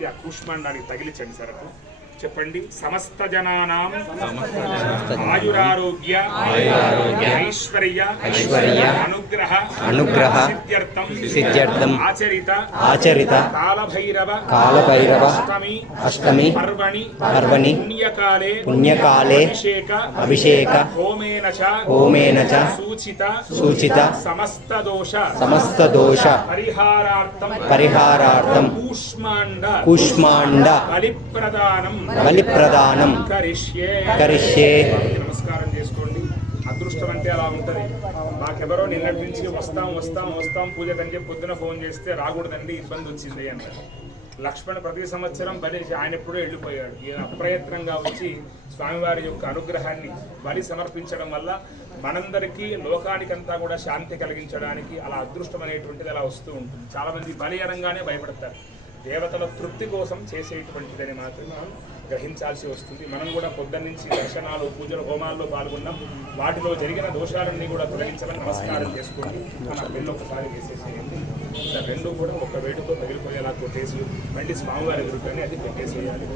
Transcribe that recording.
ఎత్తి ఆ కూష్మాండానికి తగిలించండి సార్. చెప్పండి. సమస్త జనానాం ఆయురారోగ్య ఐశ్వర్య అనుగ్రహ సిద్ధ్యర్థం ఆచరిత కాలభైరవ అష్టమి పర్వణి పుణ్యకాలే అభిషేక హోమేన చ సూచిత సమస్త దోష పరిహారార్థం కూష్మాండ బలిప్రదానం కరిష్యే. నమస్కారం చేసుకోండి. అదృష్టం అంటే అలా ఉంటుంది. మాకెవరో నిన్నటి నుంచి వస్తాం పూజ కని చెప్పి పొద్దున ఫోన్ చేస్తే రాకూడదండి, ఇబ్బంది వచ్చింది అంటారు. లక్ష్మణ్ ప్రతి సంవత్సరం బలి, ఆయన ఎప్పుడూ వెళ్ళిపోయాడు. ఈయన అప్రయత్నంగా వచ్చి స్వామివారి యొక్క అనుగ్రహాన్ని బలి సమర్పించడం వల్ల మనందరికీ లోకానికంతా కూడా శాంతి కలిగించడానికి అలా అదృష్టం అనేటువంటిది అలా వస్తూ ఉంటుంది. చాలామంది బలి అనగానే భయపడతారు. దేవతల తృప్తి కోసం చేసేటువంటిదని మాత్రం మనం గ్రహించాల్సి వస్తుంది. మనం కూడా పొద్దున్న నుంచి దర్శనాలు, పూజలు, హోమాల్లో పాల్గొన్నాం. వాటిలో జరిగిన దోషాలన్నీ కూడా తొలగించమని నమస్కారం చేసుకోండి. మన పెళ్ళి ఒకసారి వేసేసేయండి. రెండు కూడా ఒక వేడితో తగిలిపోయేలా కొట్టేసి మళ్ళీ స్వామివారి ఎదురుకొని అది పెట్టేసేయాలి.